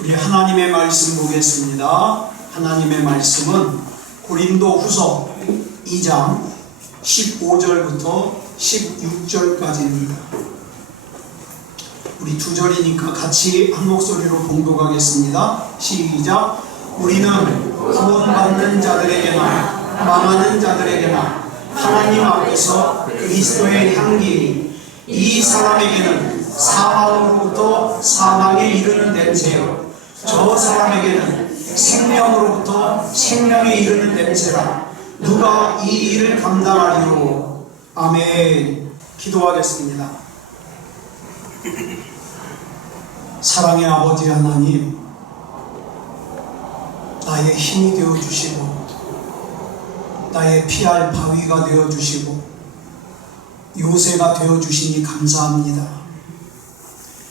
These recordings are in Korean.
우리 하나님의 말씀 보겠습니다. 하나님의 말씀은 고린도후서 2장 15절부터 16절까지입니다. 우리 두 절이니까 같이 한 목소리로 봉독하겠습니다. 시작. 우리는 구원받는 자들에게나 망하는 자들에게나 하나님 앞에서 그리스도의 향기니 이 사람에게는 사망으로부터 사망에 이르는 냄새요 저 사람에게는 생명으로부터 생명에 이르는 냄새라. 누가 이 일을 감당하리요. 아멘. 기도하겠습니다. 사랑의 아버지 하나님, 나의 힘이 되어주시고 나의 피할 바위가 되어주시고 요새가 되어주시니 감사합니다.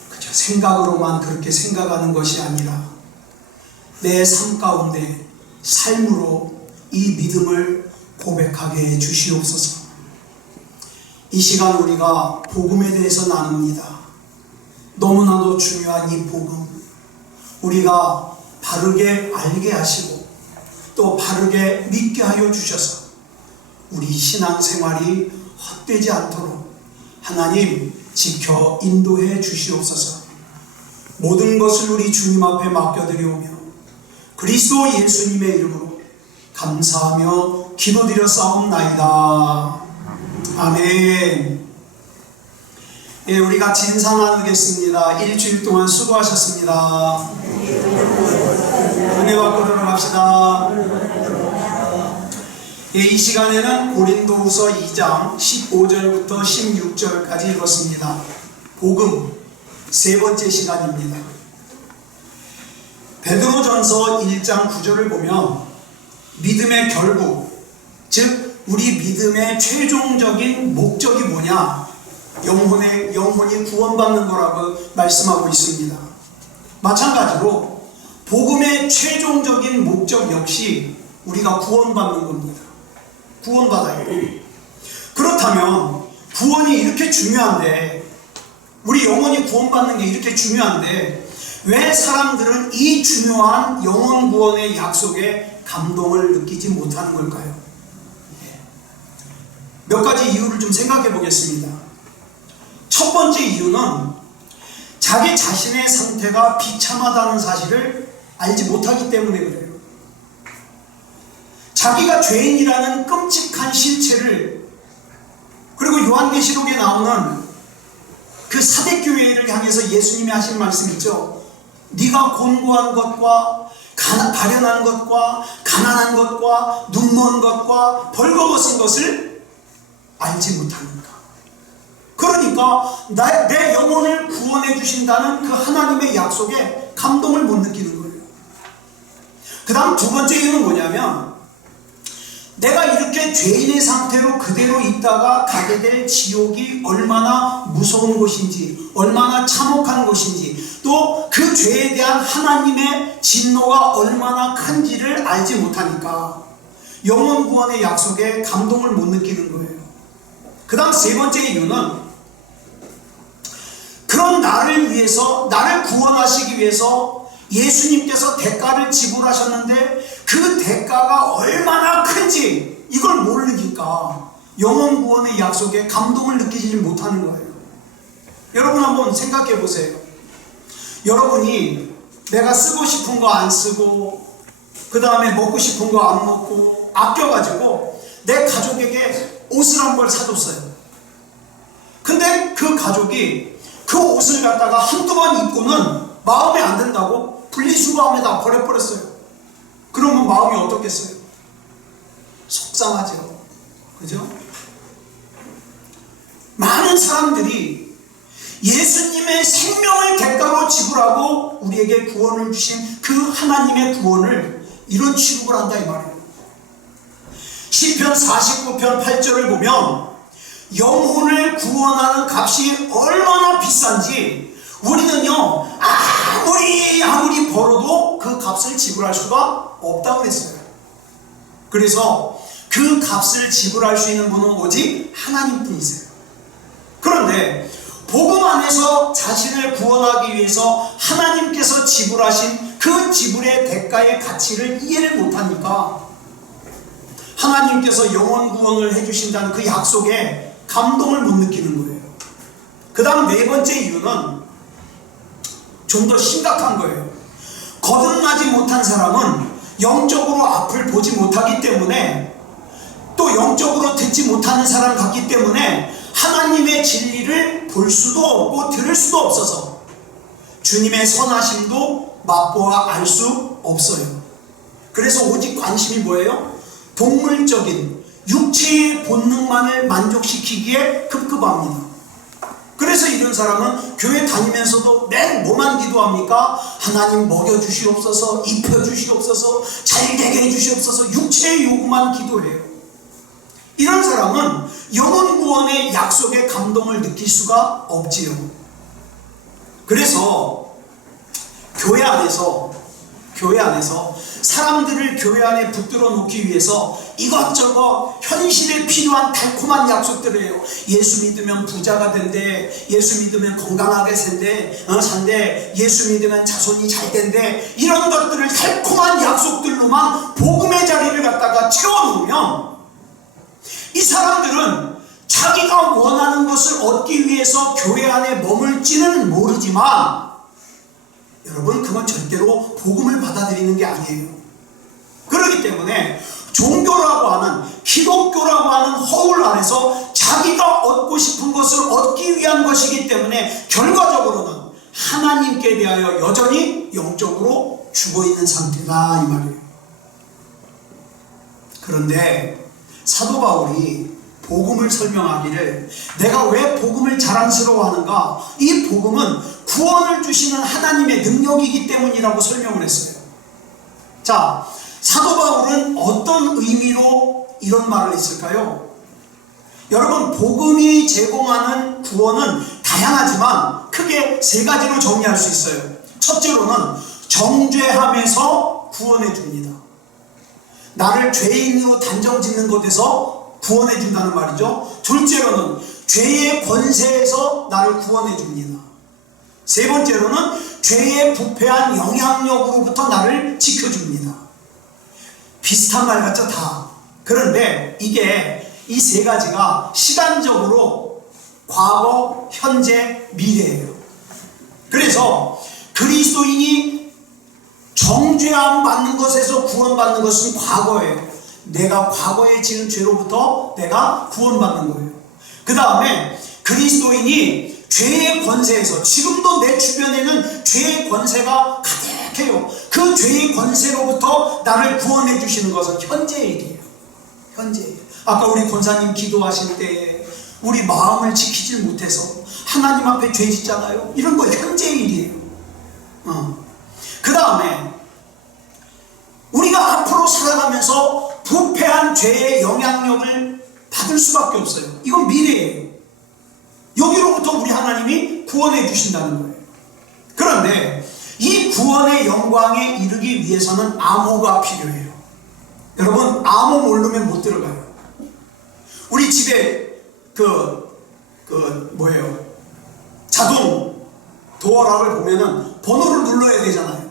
그저 생각으로만 그렇게 생각하는 것이 아니라 내 삶 가운데 삶으로 이 믿음을 고백하게 해 주시옵소서. 이 시간 우리가 복음에 대해서 나눕니다. 너무나도 중요한 이 복음, 우리가 바르게 알게 하시고 또 바르게 믿게 하여 주셔서 우리 신앙생활이 헛되지 않도록 하나님 지켜 인도해 주시옵소서. 모든 것을 우리 주님 앞에 맡겨드리오며 그리스도 예수님의 이름으로 감사하며 기도드려 싸움나이다. 아멘. 예, 우리 같이 인사 나누겠습니다. 일주일 동안 수고하셨습니다. 은혜 받고 들어갑시다. 예, 이 시간에는 고린도후서 2장 15절부터 16절까지 읽었습니다. 복음 세 번째 시간입니다. 베드로전서 1장 9절을 보면 믿음의 결국, 즉 우리 믿음의 최종적인 목적이 뭐냐? 영혼이 구원받는 거라고 말씀하고 있습니다. 마찬가지로 복음의 최종적인 목적 역시 우리가 구원받는 겁니다. 구원받아요. 그렇다면 구원이 이렇게 중요한데, 우리 영혼이 구원받는 게 이렇게 중요한데 왜 사람들은 이 중요한 영혼 구원의 약속에 감동을 느끼지 못하는 걸까요? 몇 가지 이유를 좀 생각해 보겠습니다. 첫 번째 이유는 자기 자신의 상태가 비참하다는 사실을 알지 못하기 때문에 그래요. 자기가 죄인이라는 끔찍한 실체를, 그리고 요한계시록에 나오는 그 사대교회를 향해서 예수님이 하신 말씀 있죠. 네가 곤고한 것과 가련한 것과 가난한 것과 눈먼 것과 벌거벗은 것을 알지 못하는가. 그러니까 내 영혼을 구원해 주신다는 그 하나님의 약속에 감동을 못 느끼는 거예요. 그 다음 두 번째 이유는 뭐냐면, 내가 이렇게 죄인의 상태로 그대로 있다가 가게 될 지옥이 얼마나 무서운 곳인지, 얼마나 참혹한 곳인지, 또 그 죄에 대한 하나님의 진노가 얼마나 큰지를 알지 못하니까 영혼 구원의 약속에 감동을 못 느끼는 거예요. 그 다음 세 번째 이유는, 그런 나를 위해서, 나를 구원하시기 위해서 예수님께서 대가를 지불하셨는데 그 대가가 얼마나 큰지 이걸 모르니까 영혼 구원의 약속에 감동을 느끼지 못하는 거예요. 여러분 한번 생각해 보세요. 여러분이 내가 쓰고 싶은 거 안 쓰고, 그 다음에 먹고 싶은 거 안 먹고 아껴가지고 내 가족에게 옷을 한 벌 사줬어요. 근데 그 가족이 그 옷을 갖다가 한두 번 입고는 마음에 안 든다고 분리수거함에다 버려버렸어요. 그러면 마음이 어떻겠어요? 속상하죠. 그죠? 많은 사람들이 예수님의 생명을 대가로 지불하고 우리에게 구원을 주신 그 하나님의 구원을 이런 취급을 한다 이 말이에요. 시편 49편 8절을 보면 영혼을 구원하는 값이 얼마나 비싼지 우리는요 아무리 벌어도 그 값을 지불할 수가 없다고 그랬어요. 그래서 그 값을 지불할 수 있는 분은 오직 하나님뿐이세요. 그런데 복음 안에서 자신을 구원하기 위해서 하나님께서 지불하신 그 지불의 대가의 가치를 이해를 못하니까 하나님께서 영원 구원을 해주신다는 그 약속에 감동을 못 느끼는 거예요. 그 다음 네 번째 이유는 좀 더 심각한 거예요. 거듭나지 못한 사람은 영적으로 앞을 보지 못하기 때문에, 또 영적으로 듣지 못하는 사람 같기 때문에 하나님의 진리를 볼 수도 없고 들을 수도 없어서 주님의 선하심도 맛보아 알 수 없어요. 그래서 오직 관심이 뭐예요? 동물적인 육체의 본능만을 만족시키기에 급급합니다. 그래서 이런 사람은 교회 다니면서도 매일 뭐만 기도합니까? 하나님 먹여주시옵소서, 입혀주시옵소서, 잘되게 해주시옵소서, 육체의 요구만 기도해요. 이런 사람은 영혼 구원의 약속의 감동을 느낄 수가 없지요. 그래서 교회 안에서 사람들을 교회 안에 붙들어 놓기 위해서 이것저것 현실에 필요한 달콤한 약속들을 해요. 예수 믿으면 부자가 된대, 예수 믿으면 건강하게 산대, 예수 믿으면 자손이 잘 된대. 이런 것들을 달콤한 약속들로만 복음의 자리를 갖다가 채워놓으면 이 사람들은 자기가 원하는 것을 얻기 위해서 교회 안에 머물지는 모르지만, 여러분, 그건 절대로 복음을 받아들이는 게 아니에요. 그렇기 때문에 종교라고 하는, 기독교라고 하는 허울 안에서 자기가 얻고 싶은 것을 얻기 위한 것이기 때문에 결과적으로는 하나님께 대하여 여전히 영적으로 죽어있는 상태다, 이 말이에요. 그런데 사도 바울이 복음을 설명하기를, 내가 왜 복음을 자랑스러워하는가? 이 복음은 구원을 주시는 하나님의 능력이기 때문이라고 설명을 했어요. 자, 사도 바울은 어떤 의미로 이런 말을 했을까요? 여러분, 복음이 제공하는 구원은 다양하지만 크게 세 가지로 정리할 수 있어요. 첫째로는 정죄함에서 구원해 줍니다. 나를 죄인으로 단정짓는 것에서 구원해 준다는 말이죠. 둘째로는 죄의 권세에서 나를 구원해 줍니다. 세 번째로는 죄의 부패한 영향력으로부터 나를 지켜줍니다. 비슷한 말 같죠, 다. 그런데 이게 이 세 가지가 시간적으로 과거, 현재, 미래예요. 그래서 그리스도인이 정죄함 받는 것에서 구원받는 것은 과거예요. 내가 과거에 지은 죄로부터 내가 구원받는 거예요. 그 다음에 그리스도인이 죄의 권세에서, 지금도 내 주변에는 죄의 권세가 가득해요. 그 죄의 권세로부터 나를 구원해 주시는 것은 현재의 일이에요. 현재. 아까 우리 권사님 기도하실 때 우리 마음을 지키질 못해서 하나님 앞에 죄 짓잖아요. 이런 거 현재의 일이에요. 그 다음에 우리가 앞으로 살아가면서 부패한 죄의 영향력을 받을 수밖에 없어요. 이건 미래예요. 여기로부터 우리 하나님이 구원해 주신다는 거예요. 그런데 이 구원의 영광에 이르기 위해서는 암호가 필요해요. 여러분, 암호 모르면 못 들어가요. 우리 집에 자동 도어락을 보면은 번호를 눌러야 되잖아요.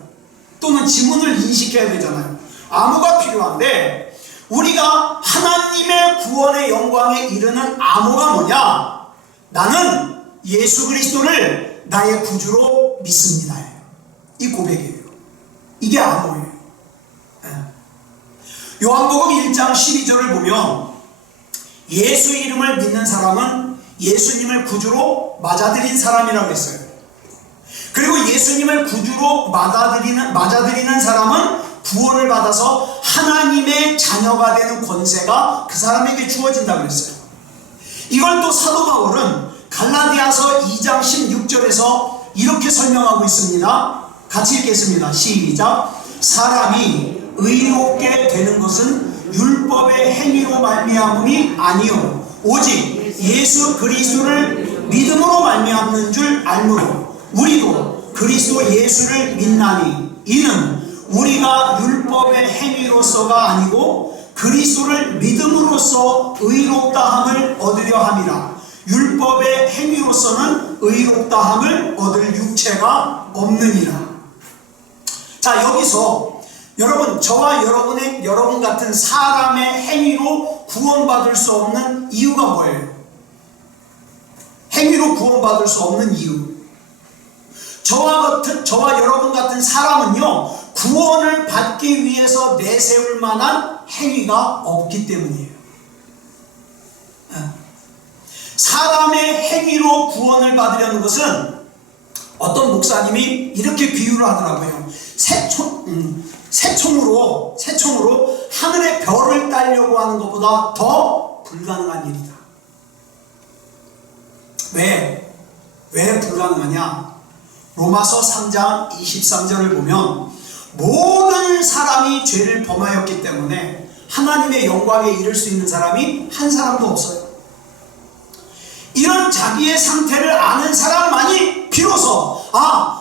또는 지문을 인식해야 되잖아요. 암호가 필요한데, 우리가 하나님의 구원의 영광에 이르는 암호가 뭐냐? 나는 예수 그리스도를 나의 구주로 믿습니다. 이 고백이에요. 이게 암호예요. 요한복음 1장 12절을 보면 예수 이름을 믿는 사람은 예수님을 구주로 맞아들인 사람이라고 했어요. 그리고 예수님을 구주로 맞아들이는 사람은 구원을 받아서 하나님의 자녀가 되는 권세가 그 사람에게 주어진다고 했어요. 이걸 또 사도 바울은 갈라디아서 2장 16절에서 이렇게 설명하고 있습니다. 같이 읽겠습니다. 시작. 사람이 의롭게 되는 것은 율법의 행위로 말미암음이 아니요 오직 예수 그리스도를 믿음으로 말미암는 줄 알므로 우리도 그리스도 예수를 믿나니 이는 우리가 율법의 행위로서가 아니고 그리스도를 믿음으로써 의롭다함을 얻으려 함이라. 율법의 행위로서는 의롭다함을 얻을 육체가 없느니라. 자, 여기서 여러분, 저와 여러분 같은 사람의 행위로 구원받을 수 없는 이유가 뭐예요? 행위로 구원받을 수 없는 이유. 저와 여러분 같은 사람은요, 구원을 받기 위해서 내세울 만한 행위가 없기 때문이에요. 사람의 행위로 구원을 받으려는 것은 어떤 목사님이 이렇게 비유를 하더라고요. 새총으로 하늘의 별을 따려고 하는 것보다 더 불가능한 일이다. 왜 불가능하냐? 로마서 3장 23절을 보면 모든 사람이 죄를 범하였기 때문에 하나님의 영광에 이를 수 있는 사람이 한 사람도 없어요. 이런 자기의 상태를 아는 사람만이 비로소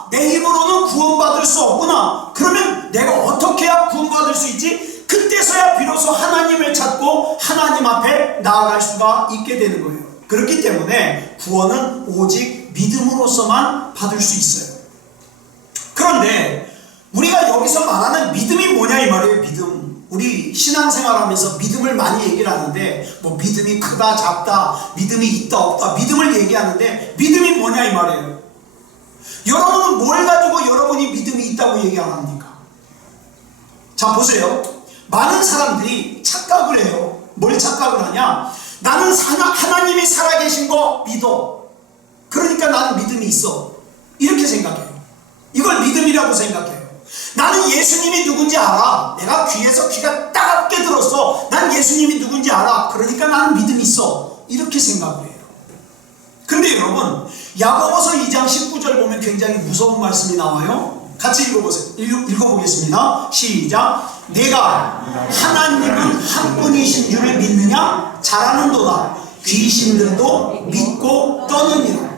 내 힘으로는 구원받을 수 없구나. 그러면 내가 어떻게 해야 구원받을 수 있지? 그때서야 비로소 하나님을 찾고 하나님 앞에 나아갈 수가 있게 되는 거예요. 그렇기 때문에 구원은 오직 믿음으로서만 받을 수 있어요. 그런데 우리가 여기서 말하는 믿음이 뭐냐 이 말이에요. 믿음. 우리 신앙생활하면서 믿음을 많이 얘기를 하는데 뭐 믿음이 크다 작다, 믿음이 있다 없다, 믿음을 얘기하는데 믿음이 뭐냐 이 말이에요. 여러분은 뭘 가지고 여러분이 믿음이 있다고 얘기 안 합니까? 자, 보세요. 많은 사람들이 착각을 해요. 뭘 착각을 하냐? 나는 하나님이 살아계신 거 믿어. 그러니까 나는 믿음이 있어. 이렇게 생각해요. 이걸 믿음이라고 생각해요. 나는 예수님이 누군지 알아. 내가 귀에서 귀가 따갑게 들었어. 난 예수님이 누군지 알아. 그러니까 나는 믿음이 있어. 이렇게 생각을 해요. 근데 여러분, 야고보서 2장 19절 보면 굉장히 무서운 말씀이 나와요. 같이 읽어보겠습니다. 시작. 내가 하나님은 한 분이신 줄을 믿느냐? 잘하는도다. 귀신들도 믿고 떠느니라.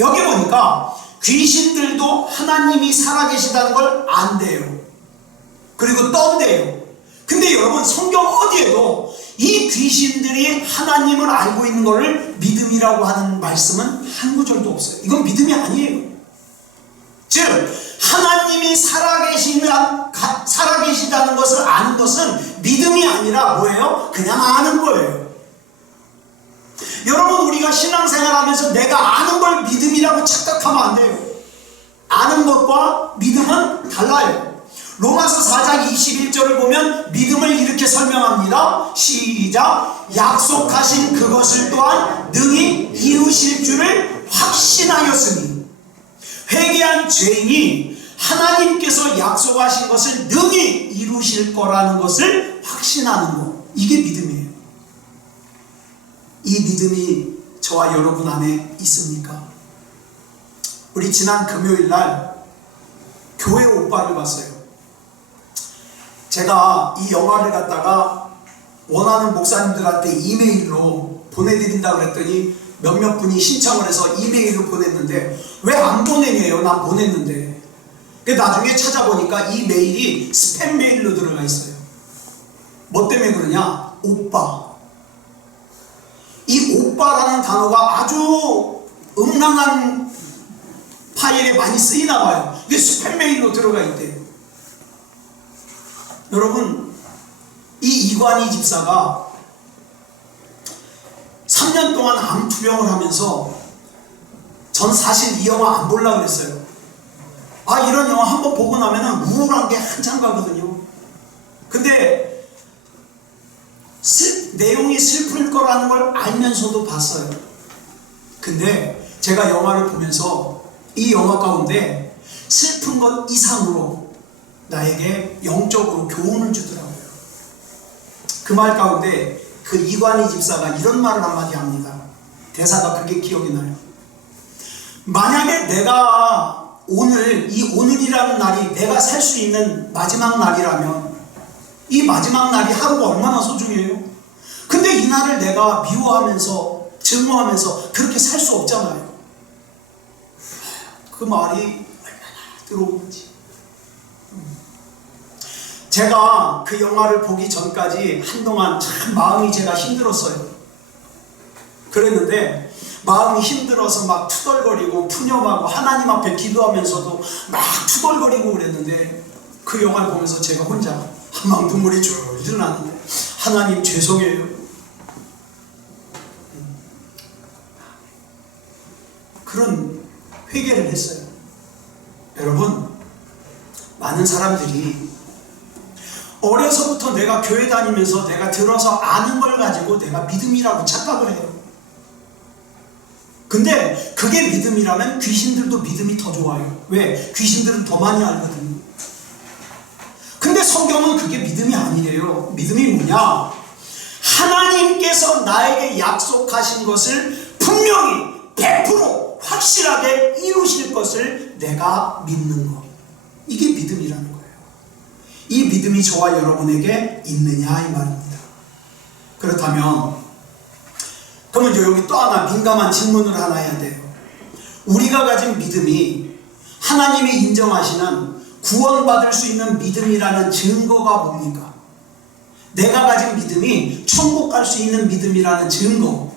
여기 보니까 귀신들도 하나님이 살아계시다는 걸 안대요. 그리고 떤대요. 근데 여러분, 성경 어디에도 이 귀신들이 하나님을 알고 있는 것을 믿음이라고 하는 말씀은 한 구절도 없어요. 이건 믿음이 아니에요. 즉 하나님이 살아계시다는 것을 아는 것은 믿음이 아니라 뭐예요? 그냥 아는 거예요. 여러분, 우리가 신앙생활하면서 내가 아는 걸 믿음이라고 착각하면 안 돼요. 아는 것과 믿음은 달라요. 로마서 4장 21절을 보면 믿음을 이렇게 설명합니다. 시작. 약속하신 그것을 또한 능히 이루실 줄을 확신하였으니. 회개한 죄인이 하나님께서 약속하신 것을 능히 이루실 거라는 것을 확신하는 것, 이게 믿음이에요. 이 믿음이 저와 여러분 안에 있습니까? 우리 지난 금요일날 교회 오빠를 봤어요. 제가 이 영화를 갖다가 원하는 목사님들한테 이메일로 보내드린다고 했더니 몇몇 분이 신청을 해서 이메일로 보냈는데 왜 안 보내냐요? 난 보냈는데. 나중에 찾아보니까 이 메일이 스팸 메일로 들어가 있어요. 뭐 때문에 그러냐? 오빠. 이 오빠라는 단어가 아주 음란한 파일에 많이 쓰이나 봐요. 이게 스팸 메일로 들어가 있대요. 여러분, 이 이관희 집사가 3년 동안 암 투병을 하면서 전 사실 이 영화 안 보려고 그랬어요. 이런 영화 한번 보고 나면 우울한 게 한참 가거든요. 근데 내용이 슬플 거라는 걸 알면서도 봤어요. 근데 제가 영화를 보면서 이 영화 가운데 슬픈 것 이상으로 나에게 영적으로 교훈을 주더라고요. 그 말 가운데 그 이관희 집사가 이런 말을 한마디 합니다. 대사가 그게 기억이 나요. 만약에 내가 오늘이라는 날이 내가 살 수 있는 마지막 날이라면 이 마지막 날이 하루가 얼마나 소중해요? 근데 이 날을 내가 미워하면서 증오하면서 그렇게 살 수 없잖아요. 그 말이 얼마나 들어오는지. 제가 그 영화를 보기 전까지 한동안 참 마음이 제가 힘들었어요. 그랬는데 마음이 힘들어서 막 투덜거리고 푸념하고 하나님 앞에 기도하면서도 막 투덜거리고 그랬는데 그 영화를 보면서 제가 혼자 막 눈물이 줄줄 나는데, 하나님 죄송해요. 그런 회개를 했어요. 여러분, 많은 사람들이 어려서부터 내가 교회 다니면서 내가 들어서 아는 걸 가지고 내가 믿음이라고 착각을 해요. 근데 그게 믿음이라면 귀신들도 믿음이 더 좋아요. 왜? 귀신들은 더 많이 알거든요. 근데 성경은 그게 믿음이 아니래요. 믿음이 뭐냐? 하나님께서 나에게 약속하신 것을 분명히 100% 확실하게 이루실 것을 내가 믿는 것. 이게 믿음이라는 거예요. 이 믿음이 저와 여러분에게 있느냐 이 말입니다. 그렇다면 그러면 여기 또 하나 민감한 질문을 하나 해야 돼요. 우리가 가진 믿음이 하나님이 인정하시는 구원받을 수 있는 믿음이라는 증거가 뭡니까? 내가 가진 믿음이 천국 갈 수 있는 믿음이라는 증거.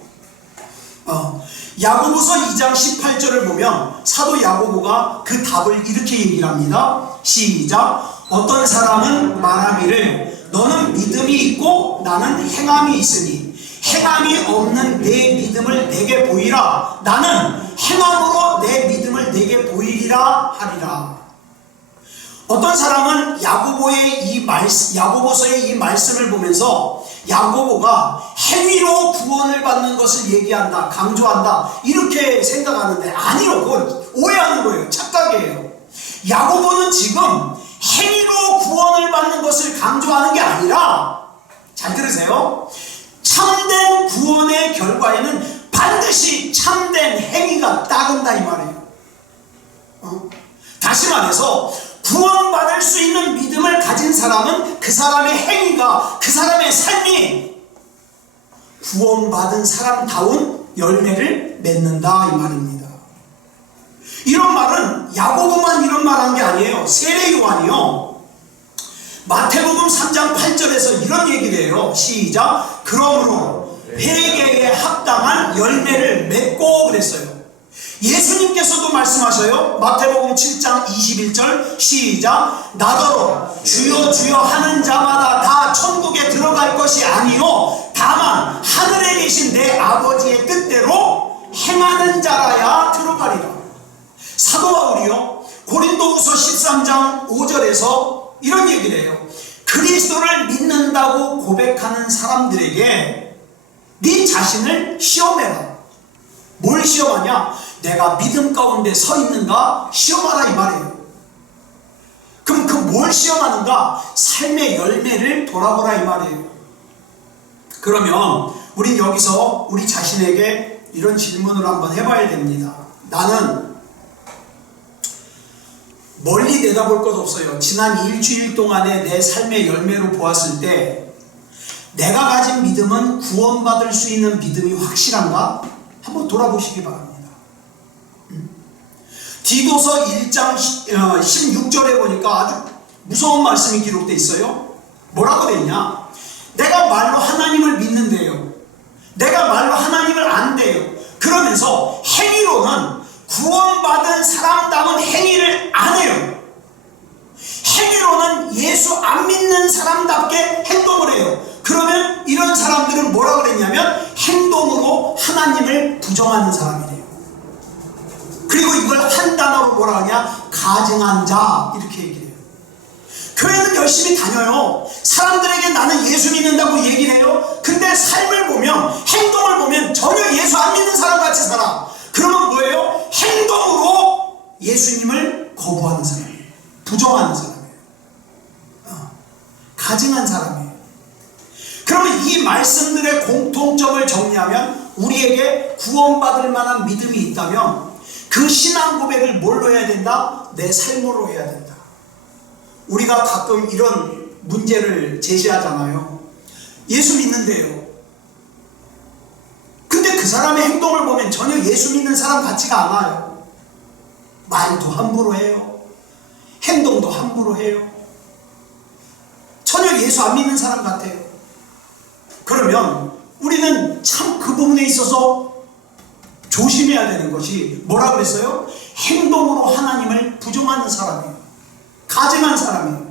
야고보서 2장 18절을 보면 사도 야고보가 그 답을 이렇게 얘기를 합니다. 시작. 어떤 사람은 말하기를 너는 믿음이 있고 나는 행함이 있으니 행함이 없는 내 믿음을 내게 보이라. 나는 행함으로 내 믿음을 내게 보이리라 하리라. 어떤 사람은 야고보서의 이 말씀을 보면서 야고보가 행위로 구원을 받는 것을 얘기한다, 강조한다, 이렇게 생각하는데 아니요, 그건 오해하는 거예요. 착각이에요. 야고보는 지금 행위로 구원을 받는 것을 강조하는 게 아니라, 잘 들으세요, 참된 구원의 결과에는 반드시 참된 행위가 따른다 이 말이에요. 다시 말해서 구원받을 수 있는 믿음을 가진 사람은 그 사람의 행위가, 그 사람의 삶이 구원받은 사람다운 열매를 맺는다 이 말입니다. 이런 말은 야고보만 이런 말한 게 아니에요. 세례 요한이요, 마태복음 3장 8절에서 이런 얘기를 해요. 시작. 그러므로 회개에 합당한 열매를 맺고 그랬어요. 예수님께서도 말씀하셔요. 마태복음 7장 21절 시작. 나더러 주여 주여 하는 자마다 다 천국에 들어갈 것이 아니요 다만 하늘에 계신 내 아버지의 뜻대로 행하는 자라야 들어가리라. 사도 바울이요, 고린도후서 13장 5절에서 이런 얘기를 해요. 그리스도를 믿는다고 고백하는 사람들에게 네 자신을 시험해라. 뭘 시험하냐? 내가 믿음 가운데 서 있는가 시험하라 이 말이에요. 그럼 그 뭘 시험하는가? 삶의 열매를 돌아보라 이 말이에요. 그러면 우린 여기서 우리 자신에게 이런 질문을 한번 해봐야 됩니다. 나는 멀리 내다볼 것 없어요. 지난 일주일 동안의 내 삶의 열매로 보았을 때 내가 가진 믿음은 구원받을 수 있는 믿음이 확실한가? 한번 돌아보시기 바랍니다. 디도서 1장 16절에 보니까 아주 무서운 말씀이 기록되어 있어요. 뭐라고 되어 있냐? 내가 말로 하나님을 믿는데요, 내가 말로 하나님을 안대요. 그러면서 행위로는 구원받은 사람다운 행위를 안 해요. 행위로는 예수 안 믿는 사람답게 행동을 해요. 그러면 이런 사람들은 뭐라고 그랬냐면 행동으로 하나님을 부정하는 사람이래요. 그리고 이걸 한 단어로 뭐라 하냐? 가증한 자, 이렇게 얘기해요. 교회는 열심히 다녀요. 사람들에게 나는 예수 믿는다고 얘기를 해요. 근데 삶을 보면, 행동을 보면 전혀 예수 안 믿는 사람 같이 살아. 그러면 뭐예요? 행동으로 예수님을 거부하는 사람이에요. 부정하는 사람이에요. 가증한 사람이에요. 그러면 이 말씀들의 공통점을 정리하면 우리에게 구원받을 만한 믿음이 있다면 그 신앙 고백을 뭘로 해야 된다? 내 삶으로 해야 된다. 우리가 가끔 이런 문제를 제시하잖아요. 예수 믿는데요, 근데 그 사람의 행동을 보면 전혀 예수 믿는 사람 같지가 않아요. 말도 함부로 해요, 행동도 함부로 해요. 전혀 예수 안 믿는 사람 같아요. 그러면 우리는 참 그 부분에 있어서 조심해야 되는 것이 뭐라 그랬어요? 행동으로 하나님을 부정하는 사람이에요. 가증한 사람이에요.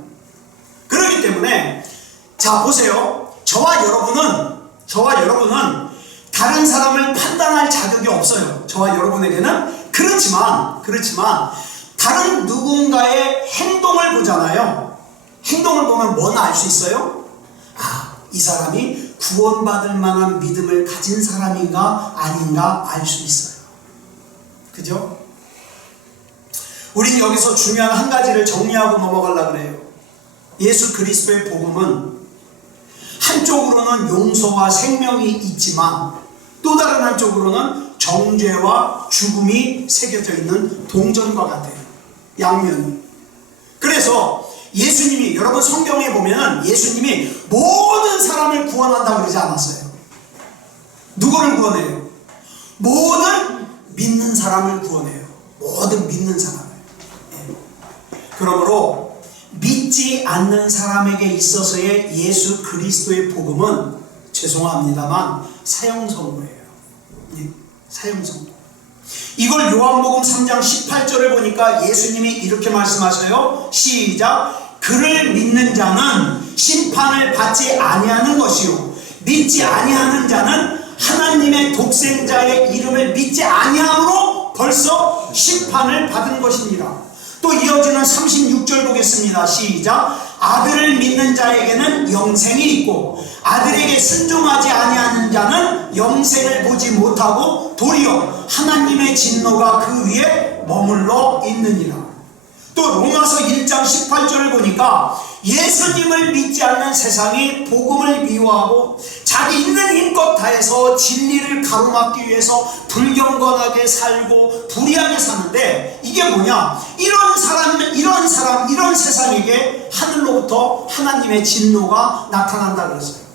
자, 보세요. 저와 여러분은 다른 사람을 판단할 자격이 없어요. 저와 여러분에게는. 그렇지만 다른 누군가의 행동을 보잖아요. 행동을 보면 뭐나 알 수 있어요? 아, 이 사람이 구원받을 만한 믿음을 가진 사람인가 아닌가 알 수 있어요. 그죠? 우린 여기서 중요한 한 가지를 정리하고 넘어가려고 그래요. 예수 그리스도의 복음은 한쪽으로는 용서와 생명이 있지만 또 다른 한쪽으로는 정죄와 죽음이 새겨져 있는 동전과 같아요. 양면이. 그래서 예수님이, 여러분 성경에 보면 예수님이 모든 사람을 구원한다고 그러지 않았어요. 누구를 구원해요? 모든 믿는 사람을 구원해요. 모든 믿는 사람을. 그러므로 믿지 않는 사람에게 있어서의 예수 그리스도의 복음은 죄송합니다만 사형선고예요. 사형선고. 이걸 요한복음 3장 18절을 보니까 예수님이 이렇게 말씀하셔요. 시작. 그를 믿는 자는 심판을 받지 아니하는 것이요 믿지 아니하는 자는 하나님의 독생자의 이름을 믿지 아니함으로 벌써 심판을 받은 것이니라. 또 이어지는 36절 보겠습니다. 시작. 아들을 믿는 자에게는 영생이 있고 아들에게 순종하지 아니하는 자는 영생을 보지 못하고 도리어 하나님의 진노가 그 위에 머물러 있느니라. 또 로마서 1장 18절을 보니까 예수님을 믿지 않는 세상이 복음을 미워하고 자기 있는 힘껏 다해서 진리를 가로막기 위해서 불경건하게 살고 불의하게 사는데, 이게 뭐냐? 이런 세상에게 하늘로부터 하나님의 진노가 나타난다 그랬어요.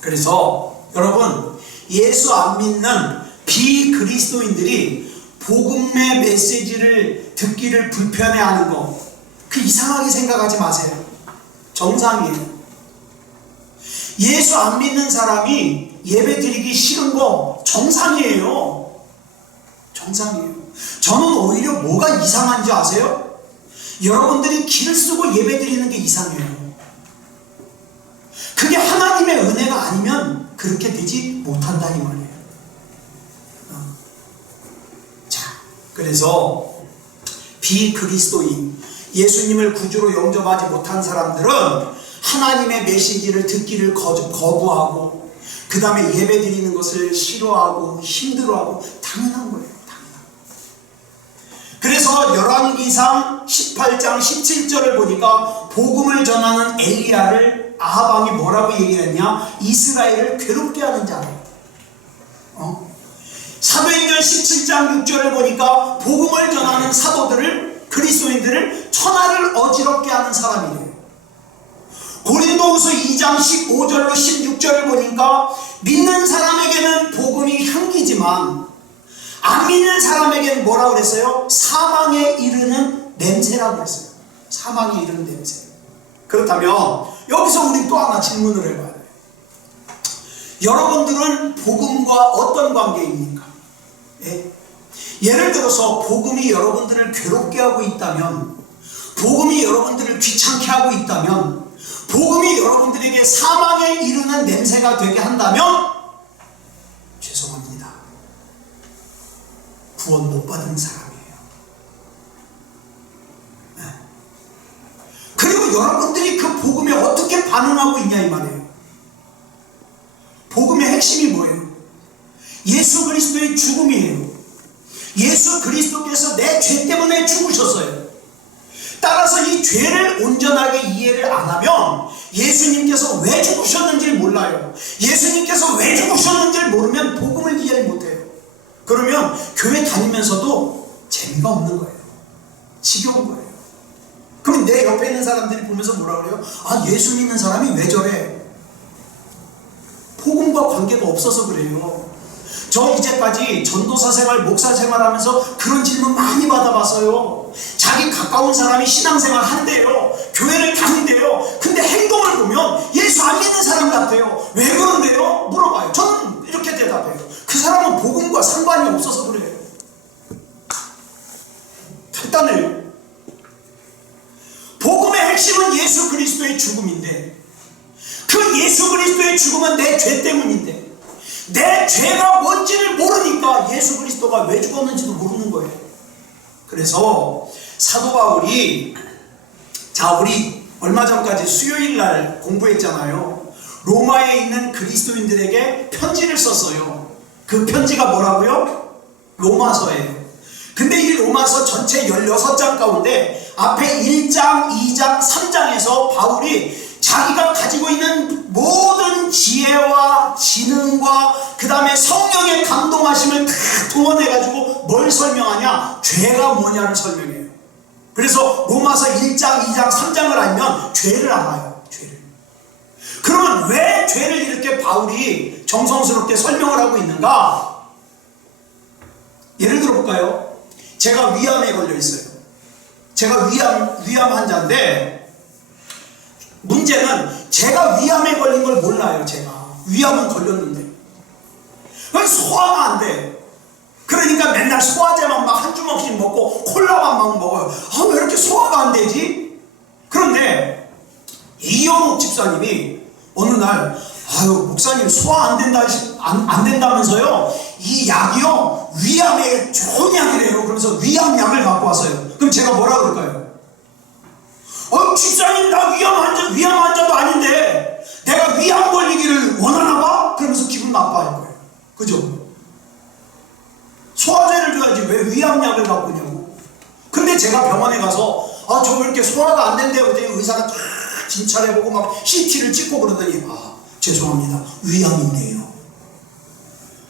그래서 여러분, 예수 안 믿는 비그리스도인들이 복음의 메시지를 듣기를 불편해하는 거, 그 이상하게 생각하지 마세요. 정상이에요. 예수 안 믿는 사람이 예배 드리기 싫은 거 정상이에요. 정상이에요. 저는 오히려 뭐가 이상한지 아세요? 여러분들이 길을 쓰고 예배 드리는 게 이상해요. 그게 하나님의 은혜가 아니면 그렇게 되지 못한다 이 말이에요. 자, 그래서 비그리스도인, 예수님을 구주로 영접하지 못한 사람들은 하나님의 메시지를 듣기를 거부하고 그 다음에 예배 드리는 것을 싫어하고 힘들어하고 당연한 거예요. 그래서 열왕기상 18장 17절을 보니까 복음을 전하는 엘리야를 아합 왕이 뭐라고 얘기했냐? 이스라엘을 괴롭게 하는 자예요. 사도행전 17장 6절을 보니까 복음을 전하는 사도들을, 그리스도인들을 천하를 어지럽게 하는 사람이래요. 고린도후서 2장 15절로 16절을 보니까 믿는 사람에게는 복음이 향기지만 안 믿는 사람에게는 뭐라고 그랬어요? 사망에 이르는 냄새라고 그랬어요. 사망에 이르는 냄새. 그렇다면 여기서 우리 또 하나 질문을 해봐야 돼요. 여러분들은 복음과 어떤 관계입니까? 예를 들어서 복음이 여러분들을 괴롭게 하고 있다면, 복음이 여러분들을 귀찮게 하고 있다면, 복음이 여러분들에게 사망에 이르는 냄새가 되게 한다면 죄송합니다. 구원 못 받은 사람이에요. 그리고 여러분들이 그 복음에 어떻게 반응하고 있냐 이 말이에요. 복음의 핵심이 뭐예요? 예수 그리스도의 죽음이에요. 예수 그리스도께서 내 죄 때문에 죽으셨어요. 따라서 이 죄를 온전하게 이해를 안 하면 예수님께서 왜 죽으셨는지를 몰라요. 예수님께서 왜 죽으셨는지를 모르면 복음을 이해를 못해요. 그러면 교회 다니면서도 재미가 없는 거예요. 지겨운 거예요. 그럼 내 옆에 있는 사람들이 보면서 뭐라 그래요? 아, 예수 믿는 사람이 왜 저래? 복음과 관계가 없어서 그래요. 저 이제까지 전도사 생활, 목사 생활하면서 그런 질문 많이 받아봤어요. 자기 가까운 사람이 신앙생활 한대요. 교회를 다닌대요. 근데 행동을 보면 예수 안 믿는 사람 같아요. 왜 그런데요? 물어봐요. 저는 이렇게 대답해요. 그 사람은 복음과 상관이 없어서 그래요. 간단해요. 복음의 핵심은 예수 그리스도의 죽음인데 그 예수 그리스도의 죽음은 내 죄 때문인데 내 죄가 뭔지를 모르니까 예수 그리스도가 왜 죽었는지도 모르는 거예요. 그래서 사도 바울이, 자, 우리 얼마 전까지 수요일 날 공부했잖아요. 로마에 있는 그리스도인들에게 편지를 썼어요. 그 편지가 뭐라고요? 로마서예요. 근데 이 로마서 전체 16장 가운데 앞에 1장, 2장, 3장에서 바울이 자기가 가지고 있는 모든 지혜와 지능과 그 다음에 성령의 감동하심을 다 동원해가지고 뭘 설명하냐? 죄가 뭐냐를 설명해요. 그래서 로마서 1장, 2장, 3장을 알면 죄를 알아요. 죄를. 그러면 왜 죄를 이렇게 바울이 정성스럽게 설명을 하고 있는가? 예를 들어 볼까요? 제가 위암에 걸려 있어요. 제가 위암 환자인데 문제는 제가 위암에 걸린 걸 몰라요. 제가 위암은 걸렸는데 소화가 안 돼. 그러니까 맨날 소화제만 막 한 주먹씩 먹고 콜라만 막 먹어요. 왜 이렇게 소화가 안 되지? 그런데 이영욱 집사님이 어느 날 목사님 소화 안 된다면서요? 이 약이요 위암에 좋은 약이래요. 그러면서 위암약을 갖고 왔어요. 그럼 제가 뭐라 그럴까요? 집사님 나 위암 환자도 아닌데 내가 위암 걸리기를 원하나 봐? 그러면서 기분 나빠할 거예요. 그죠? 소화제를 줘야지 왜 위암약을 갖고 오냐고. 근데 제가 병원에 가서 저 왜 이렇게 소화가 안 된대요. 그랬더니 의사가 쫙 진찰해보고 막 CT를 찍고 그러더니 죄송합니다 위암인데요.